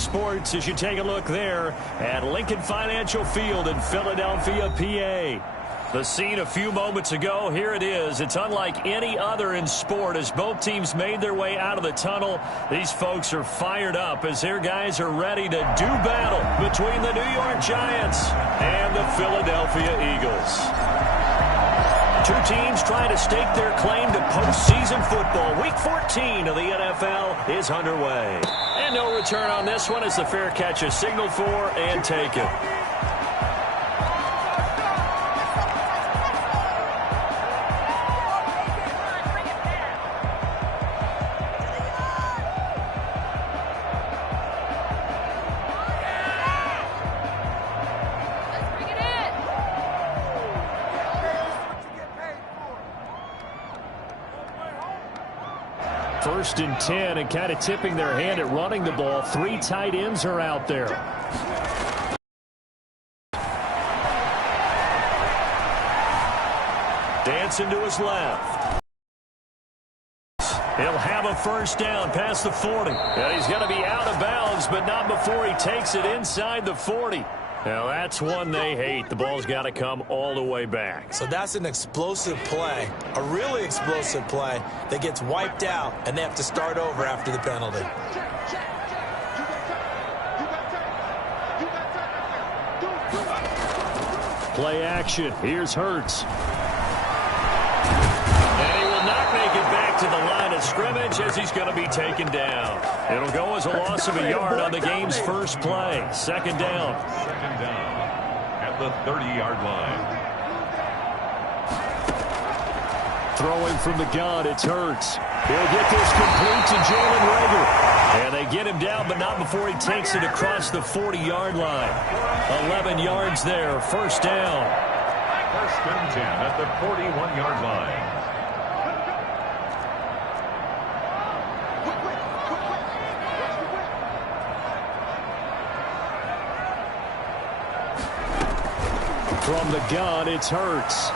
sports as you take a look there at Lincoln Financial Field in Philadelphia, PA. The scene a few moments ago, here it is. It's unlike any other in sport as both teams made their way out of the tunnel. These folks are fired up as their guys are ready to do battle between the New York Giants and the Philadelphia Eagles. Two teams trying to stake their claim to postseason football. Week 14 of the NFL is underway. And no return on this one as the fair catch is signaled for and taken. First and 10 and kind of tipping their hand at running the ball. Three tight ends are out there. Dancing to his left. He'll have a first down past the 40. And he's going to be out of bounds, but not before he takes it inside the 40. Now, that's one they hate. The ball's got to come all the way back. So that's an explosive play, a really explosive play that gets wiped out, and they have to start over after the penalty. Play action. Here's Hurts. And he will not make it back to the line of scrimmage as he's going to be taken down. It'll go as a loss of a yard on the game's first play. Second down. Second down at the 30-yard line. Throwing from the gun, it's Hurts. He'll get this complete to Jalen Reagor. And they get him down, but not before he takes it across the 40-yard line. 11 yards there, first down. First and 10 at the 41-yard line. From the gun, it's Hurts.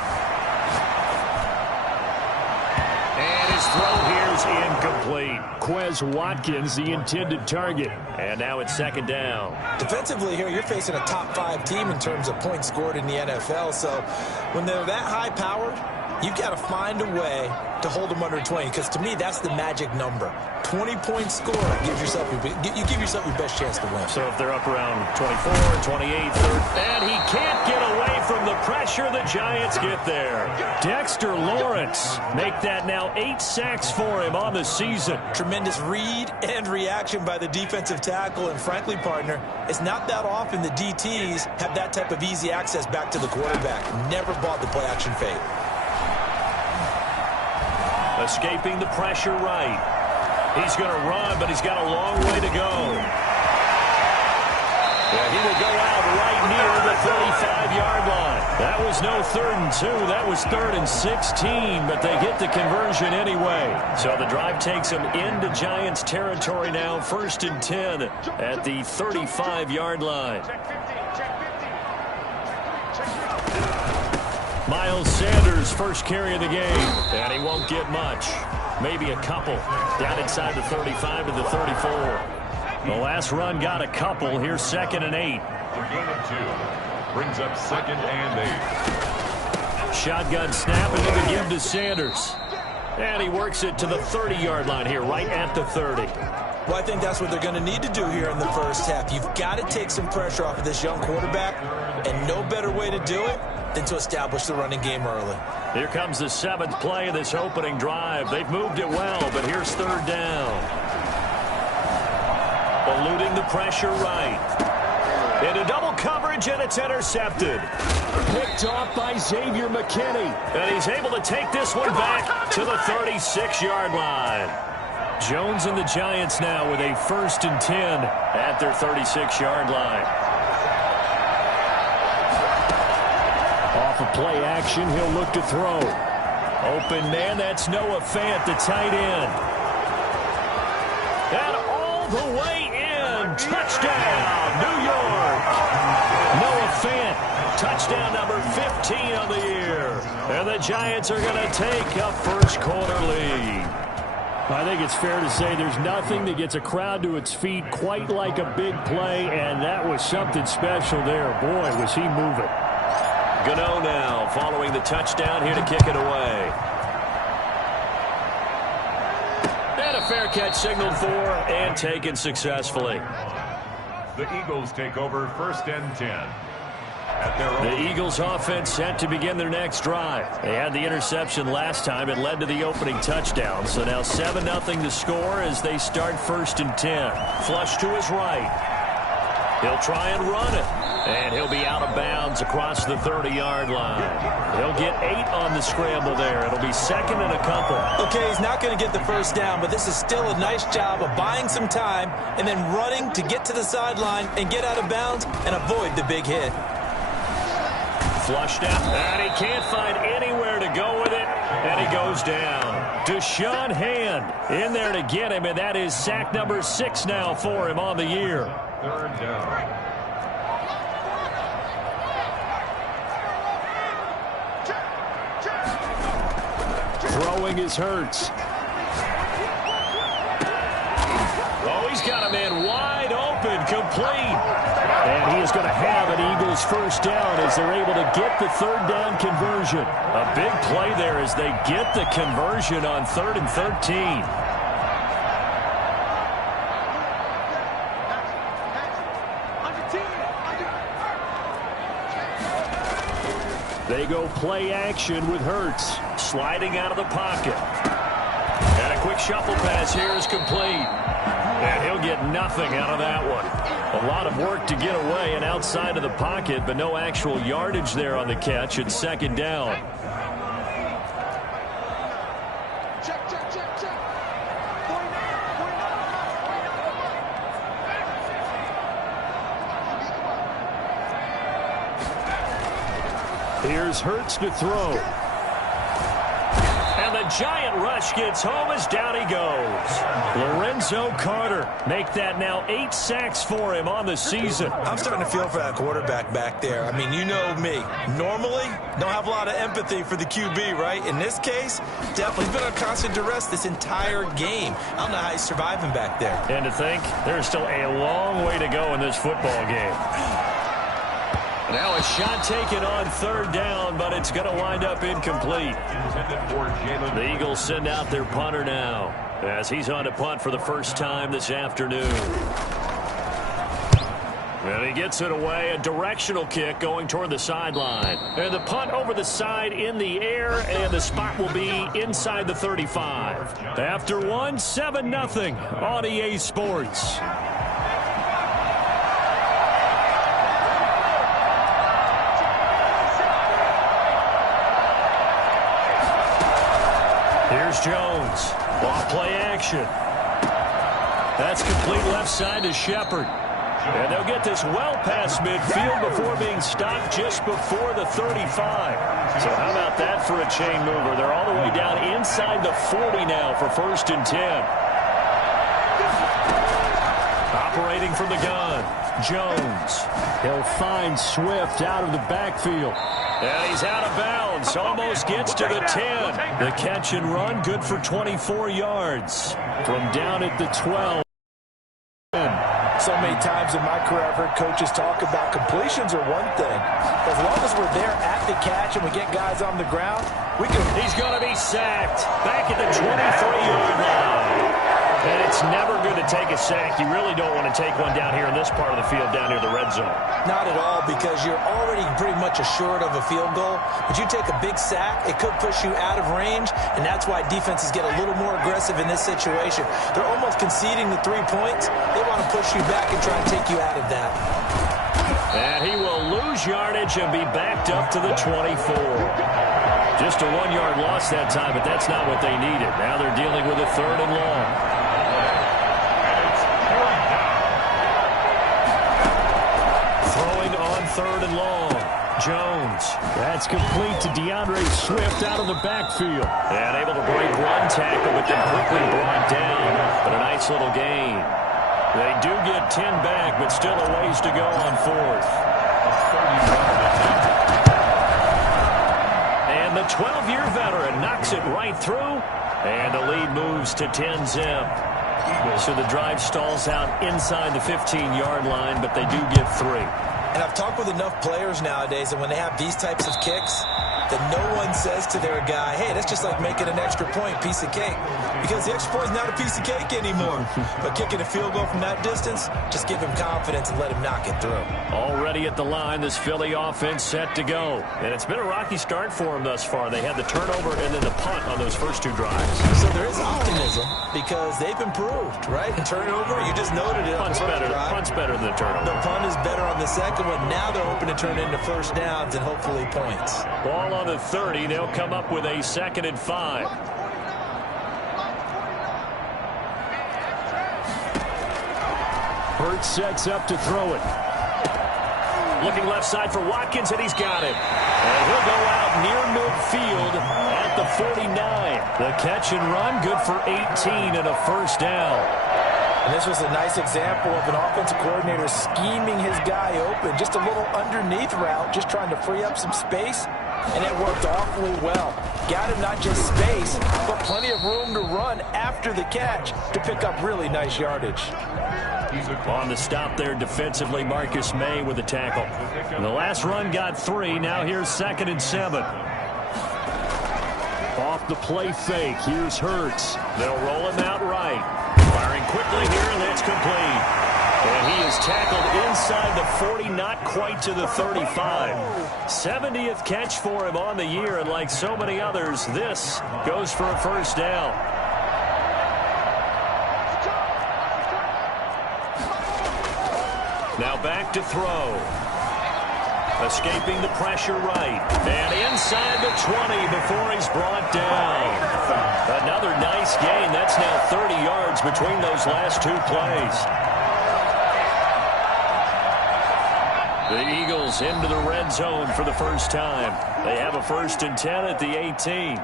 And his throw here is incomplete. Quez Watkins, the intended target. And now it's second down. Defensively here, you're facing a top-5 team in terms of points scored in the NFL. So when they're that high-powered, you've got to find a way to hold them under 20. Because to me, that's the magic number. 20-point score gives yourself you give yourself your best chance to win. So if they're up around 24, 28, 30, and he can't get away from the pressure, the Giants get there. Dexter Lawrence make that now 8 sacks for him on the season. Tremendous read and reaction by the defensive tackle, and frankly, partner, it's not that often the DTs have that type of easy access back to the quarterback. Never bought the play action fake. Escaping the pressure right. He's going to run, but he's got a long way to go. Yeah, he will go out right near the 35-yard line. That was no 3rd and 2. That was 3rd and 16, but they get the conversion anyway. So the drive takes them into Giants territory now. 1st and 10 at the 35-yard line. Miles Sanders, first carry of the game, and he won't get much. Maybe a couple. Down inside the 35 to the 34. The last run got a couple. Here's 2nd and 8. A gain of 2. Brings up 2nd and 8. Shotgun snap and then the give to Sanders. And he works it to the 30-yard line here, right at the 30. Well, I think that's what they're going to need to do here in the first half. You've got to take some pressure off of this young quarterback, and no better way to do it than to establish the running game early. Here comes the 7th play of this opening drive. They've moved it well, but here's 3rd down. Eluding the pressure right. Into double coverage, and it's intercepted. Picked off by Xavier McKinney. And he's able to take this one back to the 36-yard line. Jones and the Giants now with a 1st and 10 at their 36-yard line. Off of play action, he'll look to throw. Open man, that's Noah Fant, the tight end. And all the way in. Touchdown, New York. Noah Fant, touchdown number 15 on the year. And the Giants are going to take a first quarter lead. I think it's fair to say there's nothing that gets a crowd to its feet quite like a big play, and that was something special there. Boy, was he moving. Gano now following the touchdown here to kick it away. And a fair catch signaled for and taken successfully. The Eagles take over 1st and 10. The Eagles offense set to begin their next drive. They had the interception last time. It led to the opening touchdown. So now 7-0 to score as they start 1st and 10. Flush to his right. He'll try and run it. And he'll be out of bounds across the 30-yard line. He'll get 8 on the scramble there. It'll be 2nd and a couple. Okay, he's not going to get the first down, but this is still a nice job of buying some time and then running to get to the sideline and get out of bounds and avoid the big hit. Flushed out, and he can't find anywhere to go with it, and he goes down. Deshaun Hand in there to get him, and that is sack number 6 now for him on the year. 3rd down. Throwing is Hurts. Oh, he's got a man wide open, complete. And he is going to have an Eagles first down as they're able to get the 3rd down conversion. A big play there as they get the conversion on 3rd and 13. They go play action with Hurts. Sliding out of the pocket. And a quick shuffle pass here is complete. And he'll get nothing out of that one. A lot of work to get away and outside of the pocket, but no actual yardage there on the catch. It's 2nd down. Here's Hurts to throw. And the giant rush gets home as down he goes. Lorenzo Carter make that now 8 sacks for him on the season. I'm starting to feel for that quarterback back there. I mean, you know me. Normally, don't have a lot of empathy for the QB, right? In this case, definitely been on constant duress this entire game. I don't know how he's surviving back there. And to think, there's still a long way to go in this football game. Now a shot taken on 3rd down, but it's going to wind up incomplete. The Eagles send out their punter now as he's on to punt for the first time this afternoon. And he gets it away, a directional kick going toward the sideline. And the punt over the side in the air, and the spot will be inside the 35. After 1, 7-0 on EA Sports. Here's Jones. Off play action. That's complete left side to Shepard. And they'll get this well past midfield before being stopped just before the 35. So how about that for a chain mover? They're all the way down inside the 40 now for 1st and 10. Operating from the gun, Jones. He'll find Swift out of the backfield. And he's out of bounds. Almost gets to the 10. The catch and run, good for 24 yards. From down at the 12. So many times in my career I've heard coaches talk about completions are one thing. As long as we're there at the catch and we get guys on the ground, we can... He's going to be sacked back at the 23-yard line. And it's never good to take a sack. You really don't want to take one down here in this part of the field, down near the red zone. Not at all, because you're already pretty much assured of a field goal. But you take a big sack, it could push you out of range, and that's why defenses get a little more aggressive in this situation. They're almost conceding the 3 points. They want to push you back and try and take you out of that. And he will lose yardage and be backed up to the 24. Just a 1-yard loss that time, but that's not what they needed. Now they're dealing with a 3rd and long. Throwing on 3rd and long. Jones. That's complete to DeAndre Swift out of the backfield. And able to break one tackle, but then quickly brought down. But a nice little gain. They do get 10 back, but still a ways to go on 4th. And the 12-year veteran knocks it right through. And the lead moves to 10 zip. So the drive stalls out inside the 15-yard line, but they do get 3. And I've talked with enough players nowadays, and when they have these types of kicks, that no one says to their guy, hey, that's just like making an extra point, piece of cake. Because the extra point is not a piece of cake anymore. But kicking a field goal from that distance, just give him confidence and let him knock it through. Already at the line, this Philly offense set to go. And it's been a rocky start for them thus far. They had the turnover and then the punt on those first 2 drives. So there is optimism because they've improved, right? And turnover, you just noted it. Punt's better than the turnover. The punt is better on the second one. Now they're hoping to turn into first downs and hopefully points. Ball on the 30. They'll come up with a 2nd and 5. Hurts sets up to throw it. Looking left side for Watkins, and he's got it. And he'll go out near midfield at the 49. The catch and run, good for 18 and a first down. And this was a nice example of an offensive coordinator scheming his guy open. Just a little underneath route, just trying to free up some space. And it worked awfully well. Got him not just space, but plenty of room to run after the catch to pick up really nice yardage. On the stop there defensively, Marcus May with a tackle. And the last run got 3. Now here's 2nd and 7. Off the play fake. Here's Hurts. They'll roll him out right. Firing quickly here, and that's complete. And he is tackled inside the 40, not quite to the 35. 70th catch for him on the year, and like so many others, this goes for a first down. Now back to throw. Escaping the pressure right. And inside the 20 before he's brought down. Another nice gain. That's now 30 yards between those last 2 plays. The Eagles into the red zone for the first time. They have a 1st and 10 at the 18.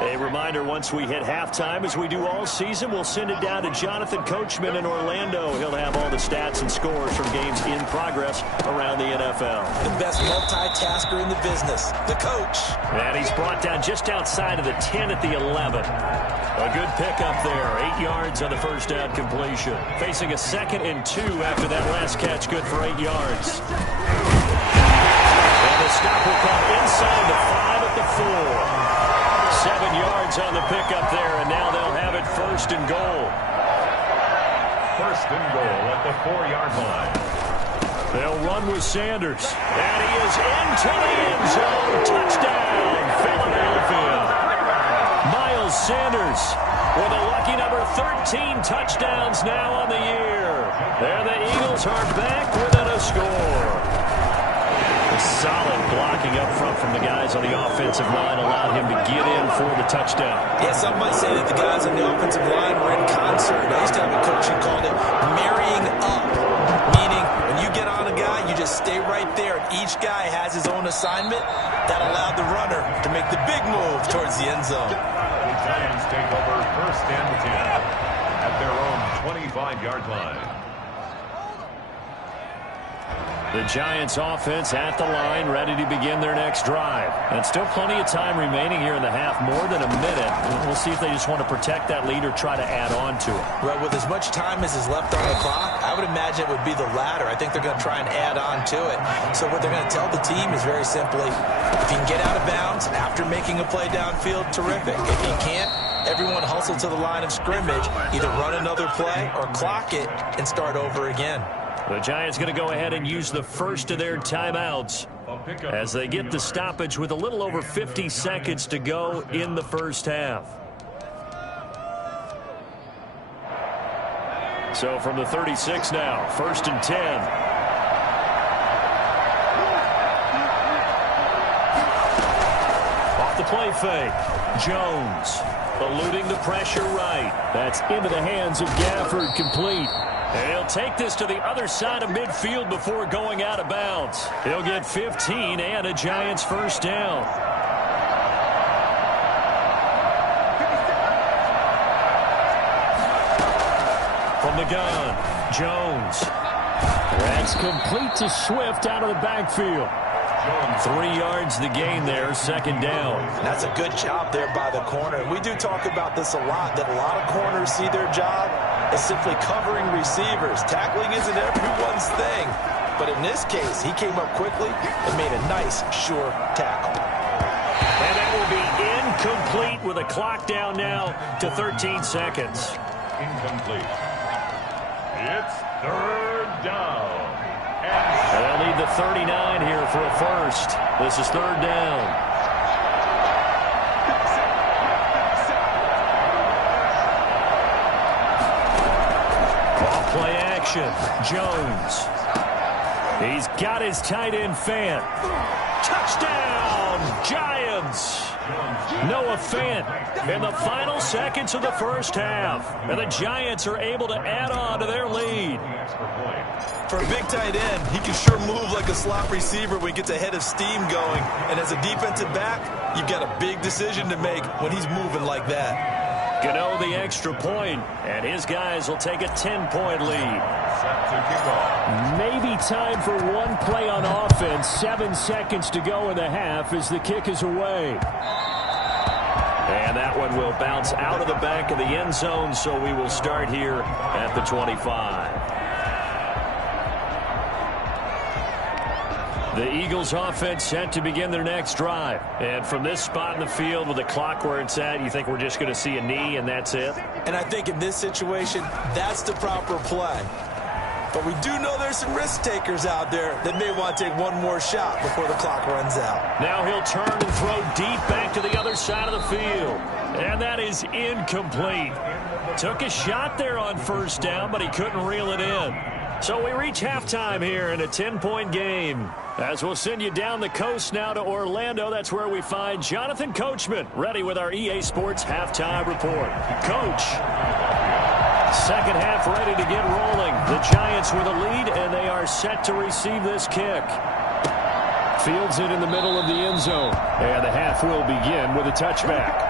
A reminder, once we hit halftime, as we do all season, we'll send it down to Jonathan Coachman in Orlando. He'll have all the stats and scores from games in progress around the NFL. The best multitasker in the business, the coach. And he's brought down just outside of the 10 at the 11. A good pickup there. 8 yards on the first down completion. Facing a 2nd and 2 after that last catch. Good for 8 yards. And the stop will come inside the 5 at the 4. 7 yards on the pickup there, and now they'll have it 1st and goal. 1st and goal at the 4-yard line. They'll run with Sanders. And he is into the end zone. Touchdown, Philadelphia. Miles Sanders with a lucky number 13 touchdowns now on the year. And the Eagles are back within a score. Solid blocking up front from the guys on the offensive line allowed him to get in for the touchdown. Yeah, some might say that the guys on the offensive line were in concert. I used to have a coach who called it marrying up, meaning when you get on a guy, you just stay right there. Each guy has his own assignment. That allowed the runner to make the big move towards the end zone. The Giants take over 1st and 10 at their own 25-yard line. The Giants offense at the line, ready to begin their next drive. And still plenty of time remaining here in the half, more than a minute. We'll see if they just want to protect that lead or try to add on to it. Well, with as much time as is left on the clock, I would imagine it would be the latter. I think they're going to try and add on to it. So what they're going to tell the team is very simply, if you can get out of bounds after making a play downfield, terrific. If you can't, everyone hustle to the line of scrimmage, either run another play or clock it and start over again. The Giants going to go ahead and use the first of their timeouts as they get the stoppage with a little over 50 seconds to go in the first half. So from the 36 now, 1st and 10. Off the play fake, Jones eluding the pressure right. That's into the hands of Gafford, complete. And he'll take this to the other side of midfield before going out of bounds. He'll get 15 and a Giants first down. From the gun, Jones. That's complete to Swift out of the backfield. 3 yards the gain there, second down. That's a good job there by the corner. We do talk about this a lot, that a lot of corners see their job as simply covering receivers. Tackling isn't everyone's thing. But in this case, he came up quickly and made a nice, sure tackle. And that will be incomplete with a clock down now to 13 seconds. Incomplete. It's third down. And they'll need the 39 here for a first. This is third down. Off play action. Jones. He's got his tight end Fant. Touchdown, Giants. Noah Fant in the final seconds of the first half. And the Giants are able to add on to their lead. For a big tight end, he can sure move like a slot receiver when he gets a head of steam going. And as a defensive back, you've got a big decision to make when he's moving like that. Gano the extra point, and his guys will take a 10-point lead. Set to kick off. Maybe time for one play on offense. 7 seconds to go in the half as the kick is away. And that one will bounce out of the back of the end zone, so we will start here at the 25. The Eagles offense set to begin their next drive. And from this spot in the field with the clock where it's at, you think we're just going to see a knee and that's it? And I think in this situation, that's the proper play. But we do know there's some risk takers out there that may want to take one more shot before the clock runs out. Now he'll turn and throw deep back to the other side of the field. And that is incomplete. Took a shot there on first down, but he couldn't reel it in. So we reach halftime here in a 10-point game. As we'll send you down the coast now to Orlando, that's where we find Jonathan Coachman, ready with our EA Sports halftime report. Coach, second half ready to get rolling. The Giants with a lead, and they are set to receive this kick. Fields it in the middle of the end zone, and the half will begin with a touchback.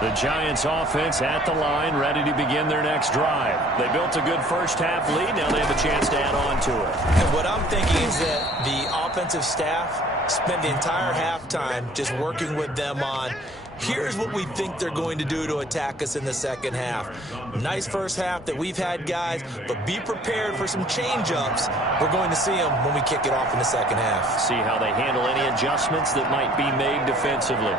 The Giants offense at the line, ready to begin their next drive. They built a good first half lead. Now they have a chance to add on to it. And what I'm thinking is that the offensive staff spend the entire halftime just working with them on, here's what we think they're going to do to attack us in the second half. Nice first half that we've had, guys, but be prepared for some change-ups. We're going to see them when we kick it off in the second half. See how they handle any adjustments that might be made defensively.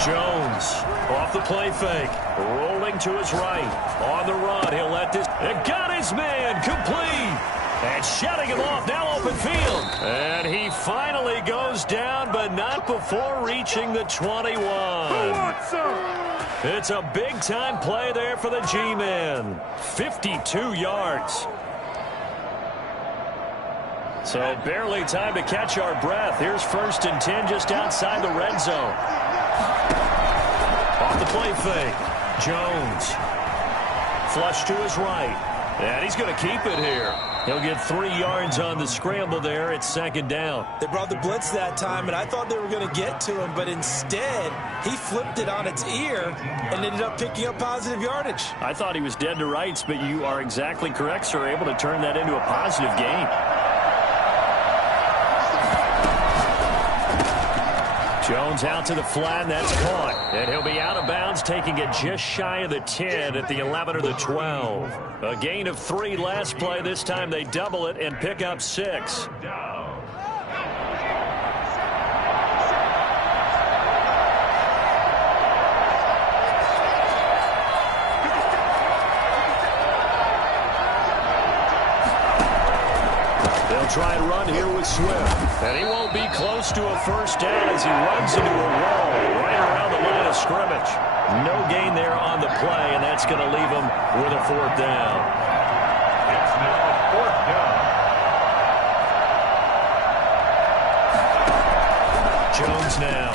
Jones off the play fake, rolling to his right. On the run, he'll let this. It got his man complete. And shutting him off, now open field. And he finally goes down, but not before reaching the 21. It's a big-time play there for the G-Men. 52 yards. So barely time to catch our breath. Here's 1st and 10 just outside the red zone. Off the play fake. Jones. Flush to his right. And he's going to keep it here. He'll get 3 yards on the scramble there. It's second down. They brought the blitz that time, and I thought they were going to get to him, but instead he flipped it on its ear and ended up picking up positive yardage. I thought he was dead to rights, but you are exactly correct, sir. Able to turn that into a positive gain. Jones out to the flat, and that's caught. And he'll be out of bounds, taking it just shy of the 10 at the 11 or the 12. A gain of 3 last play. This time they double it and pick up 6. Try and run here with Swift. And he won't be close to a first down as he runs into a wall right around the line of scrimmage. No gain there on the play, and that's going to leave him with a 4th down. It's now 4th down. Jones now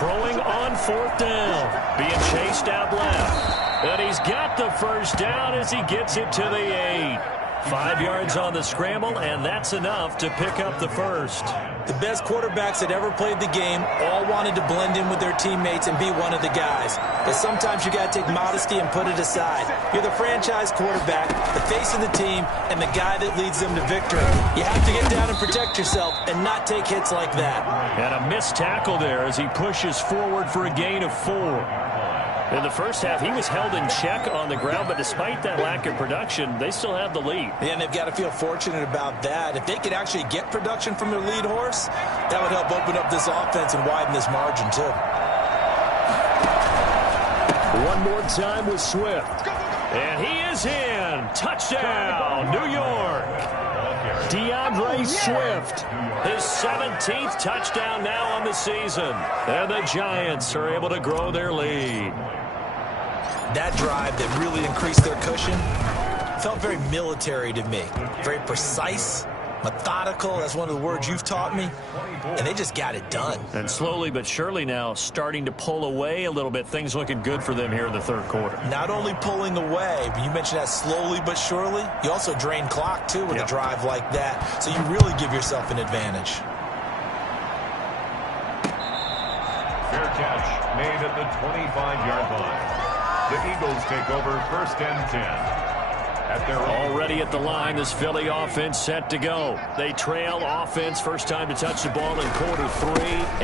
throwing on 4th down. Being chased out left. And he's got the first down as he gets it to the 8. 5 yards on the scramble, and that's enough to pick up the first. The best quarterbacks that ever played the game all wanted to blend in with their teammates and be one of the guys. But sometimes you got to take modesty and put it aside. You're the franchise quarterback, the face of the team, and the guy that leads them to victory. You have to get down and protect yourself and not take hits like that. And a missed tackle there as he pushes forward for a gain of 4. In the first half, he was held in check on the ground, but despite that lack of production, they still have the lead. And they've got to feel fortunate about that. If they could actually get production from their lead horse, that would help open up this offense and widen this margin, too. One more time with Swift. And he is in. Touchdown, New York. DeAndre Swift, his 17th touchdown now on the season. And the Giants are able to grow their lead. That drive that really increased their cushion felt very military to me. Very precise, methodical. That's one of the words you've taught me. And they just got it done. And slowly but surely now starting to pull away a little bit. Things looking good for them here in the third quarter. Not only pulling away, but you mentioned that slowly but surely. You also drain clock, too, with a drive like that. So you really give yourself an advantage. Fair catch made at the 25-yard line. The Eagles take over first and 10. Already at the line, this Philly offense set to go. They trail offense, first time to touch the ball in quarter 3,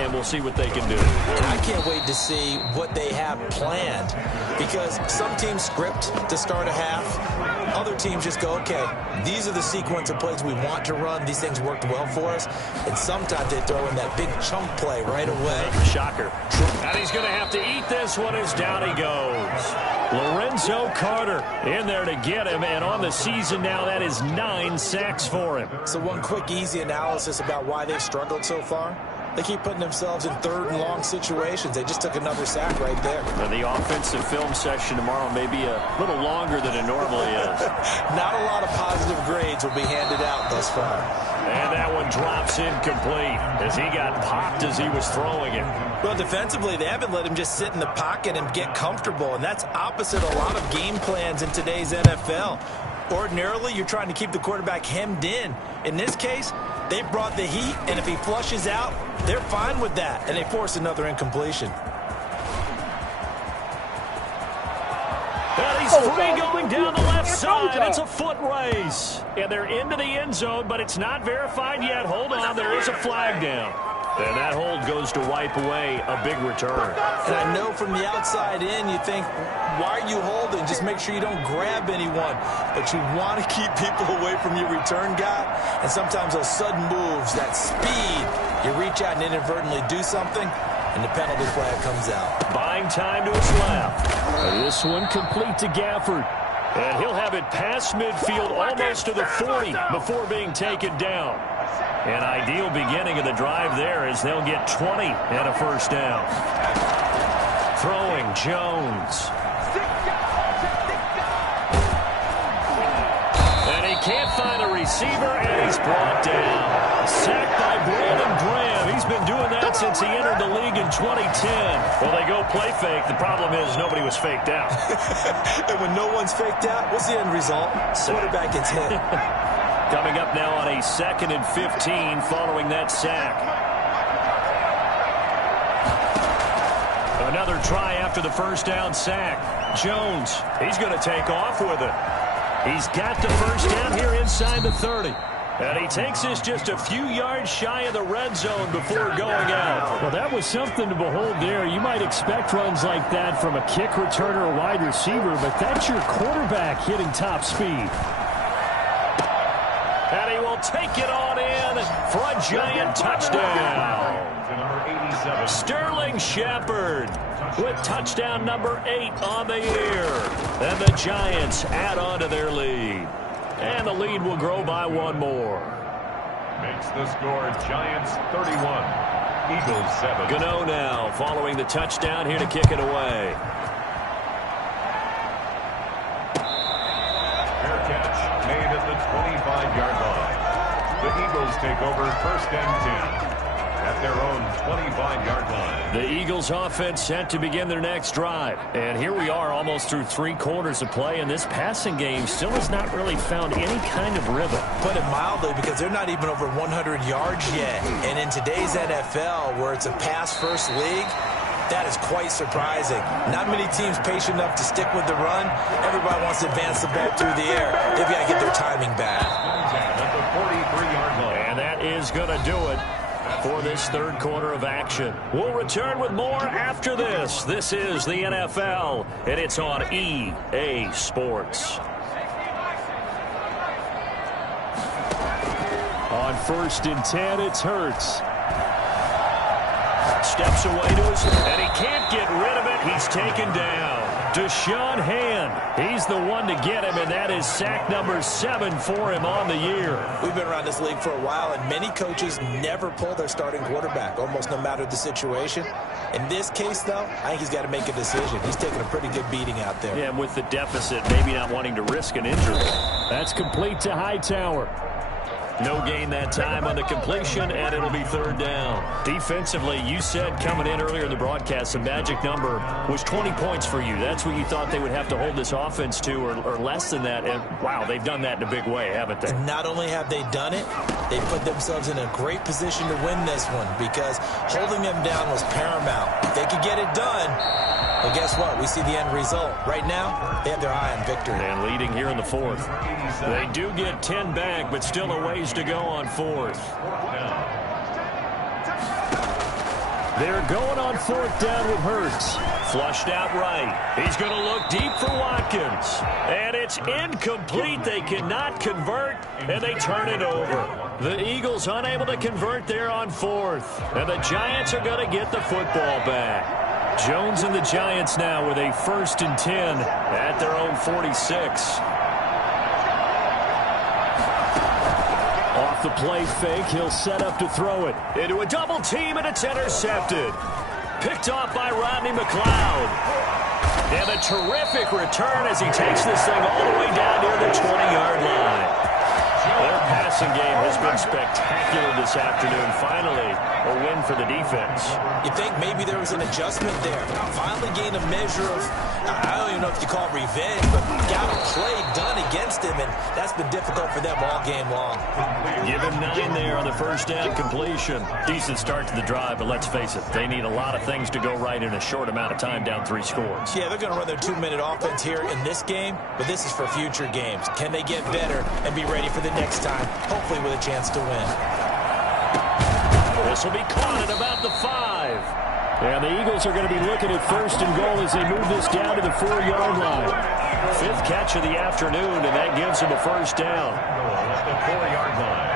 and we'll see what they can do. I can't wait to see what they have planned, because some teams script to start a half. Other teams just go, okay, these are the sequence of plays we want to run. These things worked well for us. And sometimes they throw in that big chunk play right away. Shocker. And he's going to have to eat this one as down he goes. Lorenzo Carter in there to get him, and on the season now, that is 9 sacks for him. So one quick, easy analysis about why they've struggled so far. They keep putting themselves in third and long situations. They just took another sack right there. Now, the offensive film session tomorrow may be a little longer than it normally is. Not a lot of positive grades will be handed out thus far. And that one drops incomplete as he got popped as he was throwing it. Well, defensively, they haven't let him just sit in the pocket and get comfortable, and that's opposite a lot of game plans in today's NFL. Ordinarily, you're trying to keep the quarterback hemmed in. In this case, they brought the heat, and if he flushes out, they're fine with that, and they force another incompletion. And he's free going down the left side. It's a foot race. And they're into the end zone, but it's not verified yet. Hold on, there is a flag down. And that hold goes to wipe away a big return. And I know from the outside in, you think, why are you holding? Just make sure you don't grab anyone. But you want to keep people away from your return guy. And sometimes those sudden moves, that speed, you reach out and inadvertently do something, and the penalty flag comes out. Buying time to his left. And this one complete to Gafford. And he'll have it past midfield almost to the 40 before being taken down. An ideal beginning of the drive there as they'll get 20 and a first down. Throwing Jones. And he can't find a receiver, and he's brought down. Sacked by Brandon Graham. He's been doing that since he entered the league in 2010. Well, they go play fake. The problem is nobody was faked out. And when no one's faked out, what's the end result? Quarterback gets hit. Coming up now on a 2nd and 15 following that sack. Another try after the first down sack. Jones, he's going to take off with it. He's got the first down here inside the 30. And he takes this just a few yards shy of the red zone before going out. Well, that was something to behold there. You might expect runs like that from a kick returner or wide receiver, but that's your quarterback hitting top speed. And he will take it on in for a giant touchdown. Sterling Shepard with touchdown number 8 on the year. And the Giants add on to their lead. And the lead will grow by one more. Makes the score Giants 31, Eagles 7. Gano now following the touchdown here to kick it away. Fair catch made at the 25-yard line. The Eagles take over first and 10. at their own 25-yard line. The Eagles offense set to begin their next drive. And here we are almost through 3 quarters of play, and this passing game still has not really found any kind of rhythm. Put it mildly, because they're not even over 100 yards yet. And in today's NFL, where it's a pass-first league, that is quite surprising. Not many teams patient enough to stick with the run. Everybody wants to advance the ball through the air. They've got to get their timing back. At the 43-yard line. And that is going to do it for this third quarter of action. We'll return with more after this. This is the NFL, and it's on EA Sports. On 1st and 10, it's Hurts. Steps away to his, and he can't get rid of it. He's taken down. Deshaun Hand, he's the one to get him, and that is sack number 7 for him on the year. We've been around this league for a while, and many coaches never pull their starting quarterback, almost no matter the situation. In this case, though, I think he's got to make a decision. He's taking a pretty good beating out there. Yeah, and with the deficit, maybe not wanting to risk an injury. That's complete to Hightower. No gain that time on the completion, and it'll be 3rd down. Defensively, you said coming in earlier in the broadcast, the magic number was 20 points for you. That's what you thought they would have to hold this offense to, or less than that. And, wow, they've done that in a big way, haven't they? And not only have they done it, they put themselves in a great position to win this one, because holding them down was paramount. If they could get it done, well, guess what? We see the end result. Right now, they have their eye on victory. And leading here in the 4th. They do get 10 back, but still a ways to go on 4th. They're going on 4th down with Hurts. Flushed out right. He's going to look deep for Watkins. And it's incomplete. They cannot convert, and they turn it over. The Eagles unable to convert there on 4th. And the Giants are going to get the football back. Jones and the Giants now with a 1st and 10 at their own 46. Off the play fake, he'll set up to throw it. Into a double team, and it's intercepted. Picked off by Rodney McLeod. And a terrific return as he takes this thing all the way down near the 20-yard line. Their passing game has been spectacular this afternoon. Finally, a win for the defense. You think maybe there was an adjustment there. Finally gained a measure of, I don't even know if you call it revenge, but got a play done against him, and that's been difficult for them all game long. Give him 9 there on the 1st down completion. Decent start to the drive, but let's face it, they need a lot of things to go right in a short amount of time, down 3 scores. Yeah, they're going to run their 2-minute offense here in this game, but this is for future games. Can they get better and be ready for the next time, hopefully with a chance to win? This will be caught at about the 5. And the Eagles are going to be looking at 1st and goal as they move this down to the 4-yard line. 5th catch of the afternoon, and that gives them a 1st down. At the 4-yard line.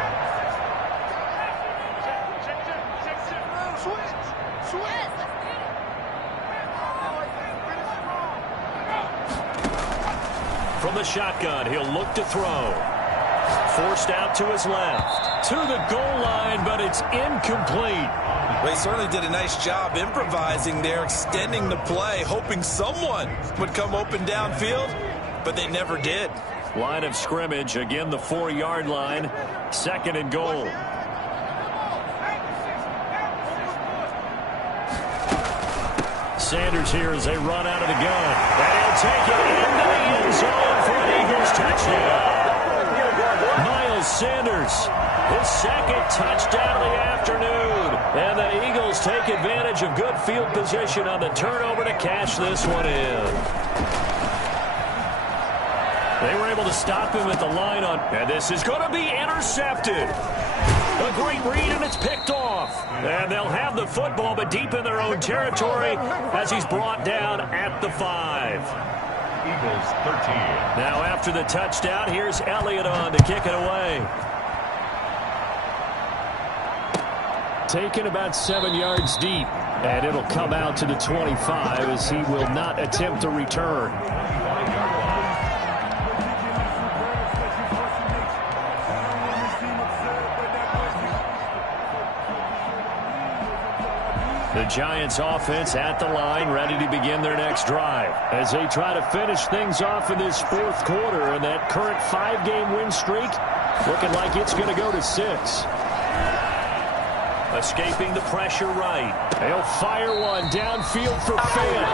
From the shotgun, he'll look to throw. Forced out to his left. To the goal line, but it's incomplete. They certainly did a nice job improvising there, extending the play, hoping someone would come open downfield, but they never did. Line of scrimmage, again the 4-yard line. 2nd and goal. Sanders here as they run out of the gun. And he'll take it into the end zone for an Eagles touchdown. Miles Sanders, his 2nd touchdown of the afternoon. And the Eagles take advantage of good field position on the turnover to cash this one in. They were able to stop him at the line on, and this is going to be intercepted. A great read, and it's picked off. And they'll have the football, but deep in their own territory as he's brought down at the 5. Eagles 13. Now after the touchdown, here's Elliott on to kick it away. Taken about 7 yards deep, and it'll come out to the 25 as he will not attempt a return. The Giants offense at the line, ready to begin their next drive. As they try to finish things off in this 4th quarter, and that current 5-game win streak looking like it's going to go to 6. Escaping the pressure right. They'll fire one downfield for Fant.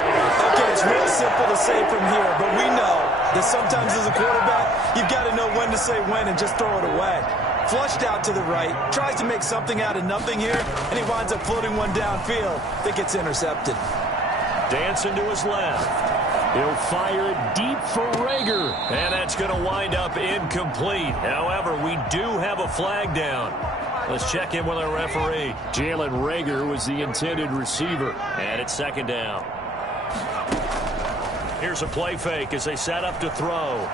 Okay, it's real simple to say from here, but we know that sometimes as a quarterback, you've got to know when to say when and just throw it away. Flushed out to the right, tries to make something out of nothing here, and he winds up floating one downfield that gets intercepted. Dancing to his left. He'll fire it deep for Reagor. And that's going to wind up incomplete. However, we do have a flag down. Let's check in with our referee. Jalen Reagor was the intended receiver. And it's second down. Here's a play fake as they set up to throw.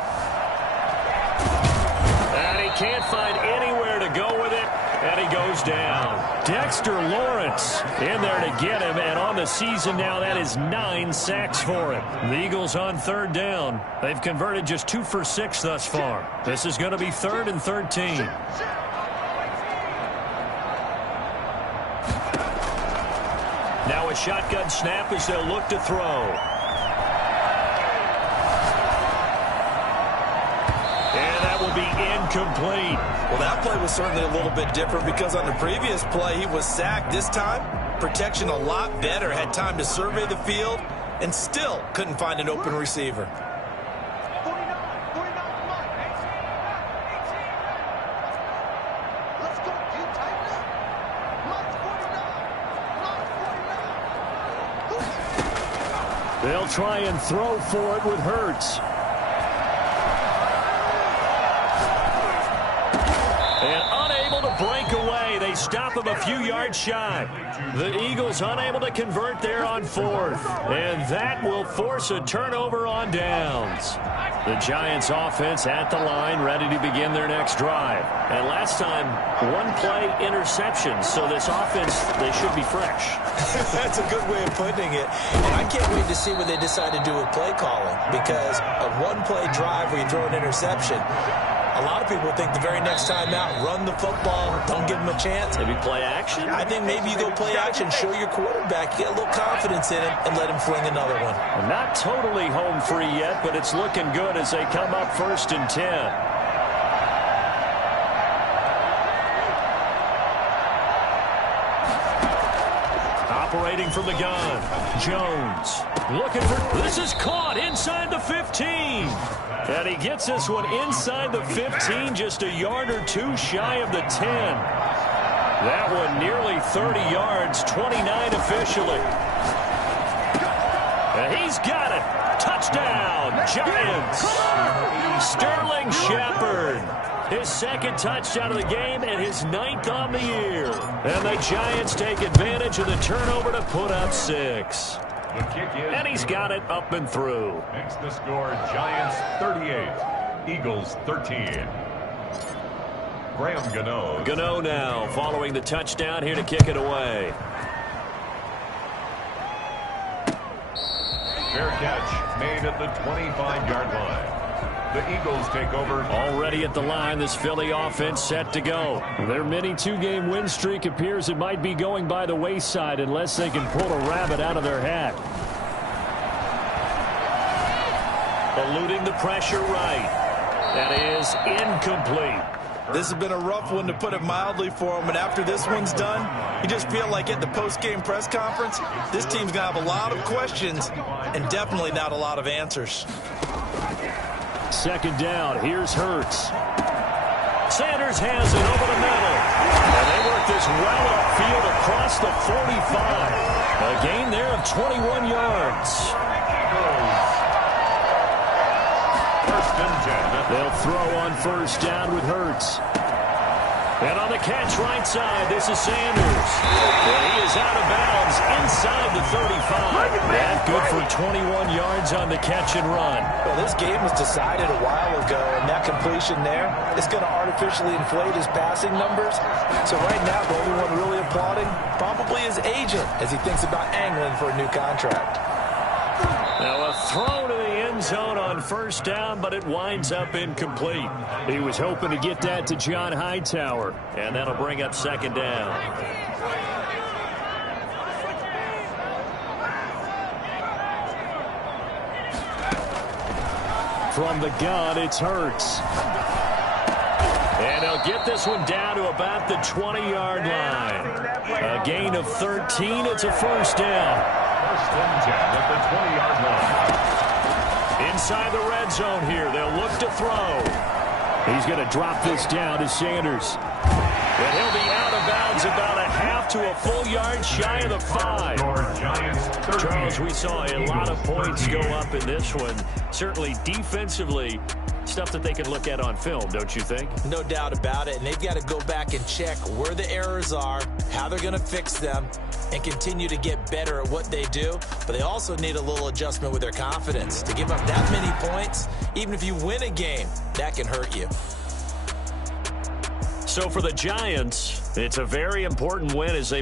And he can't find anywhere to go with it. And he goes down. Dexter Lawrence in there to get him. And on the season now, that is 9 sacks for him. The Eagles on third down. They've converted just 2 for 6 thus far. This is going to be 3rd and 13. Now a shotgun snap as they'll look to throw. And that will be incomplete. Well, that play was certainly a little bit different because on the previous play, he was sacked. This time, protection a lot better. Had time to survey the field and still couldn't find an open receiver. They'll try and throw for it with Hurts. And unable to break away. They stop him a few yards shy. The Eagles unable to convert there on 4th. And that will force a turnover on downs. The Giants offense at the line, ready to begin their next drive. And last time, 1-play interception. So this offense, they should be fresh. That's a good way of putting it. And I can't wait to see what they decide to do with play calling. Because a 1-play drive where you throw an interception, a lot of people think the very next time out, run the football, don't give them a chance. Maybe play action? I think maybe you go play action, show your quarterback, get a little confidence in him, and let him fling another one. Not totally home free yet, but it's looking good as they come up 1st and 10. Operating from the gun. Jones looking for... This is caught inside the 15. And he gets this one inside the 15, just a yard or 2 shy of the 10. That one nearly 30 yards, 29 officially. And he's got it. Touchdown, Giants. Sterling Shepard. His 2nd touchdown of the game and his 9th on the year. And the Giants take advantage of the turnover to put up 6. The kick is And he's got it up and through. Makes the score Giants 38, Eagles 13. Graham Gano. Gano now following the touchdown here to kick it away. Fair catch made at the 25-yard line. The Eagles take over. Already at the line, this Philly offense set to go. Their mini 2-game win streak appears it might be going by the wayside unless they can pull a rabbit out of their hat. Eluding the pressure right. That is incomplete. This has been a rough one, to put it mildly, for him. And after this one's done, you just feel like at the post-game press conference, this team's going to have a lot of questions and definitely not a lot of answers. 2nd down. Here's Hurts. Sanders has it over the middle. And they work this well upfield across the 45. A gain there of 21 yards. First and 10. They'll throw on 1st down with Hurts. And on the catch right side, this is Sanders. And he is out of bounds inside the 35. That good for 21 yards on the catch and run. Well, this game was decided a while ago, and that completion there is going to artificially inflate his passing numbers. So right now, the only one really applauding probably his agent as he thinks about angling for a new contract. Now a throw to the end zone on 1st down, but it winds up incomplete. He was hoping to get that to John Hightower. And that'll bring up 2nd down. From the gun, it's Hurts. And they'll get this one down to about the 20-yard line. A gain of 13. It's a first down. First and 10 at the 20-yard line. Inside the red zone here. They'll look to throw. He's going to drop this down to Sanders. And he'll be out of bounds about a half to a full yard shy of the 5. Charles, we saw a lot of points go up in this one. Certainly defensively, stuff that they can look at on film, don't you think? No doubt about it. And they've got to go back and check where the errors are, how they're going to fix them, and continue to get better at what they do. But they also need a little adjustment with their confidence. To give up that many points, even if you win a game, that can hurt you. So for the Giants, it's a very important win as they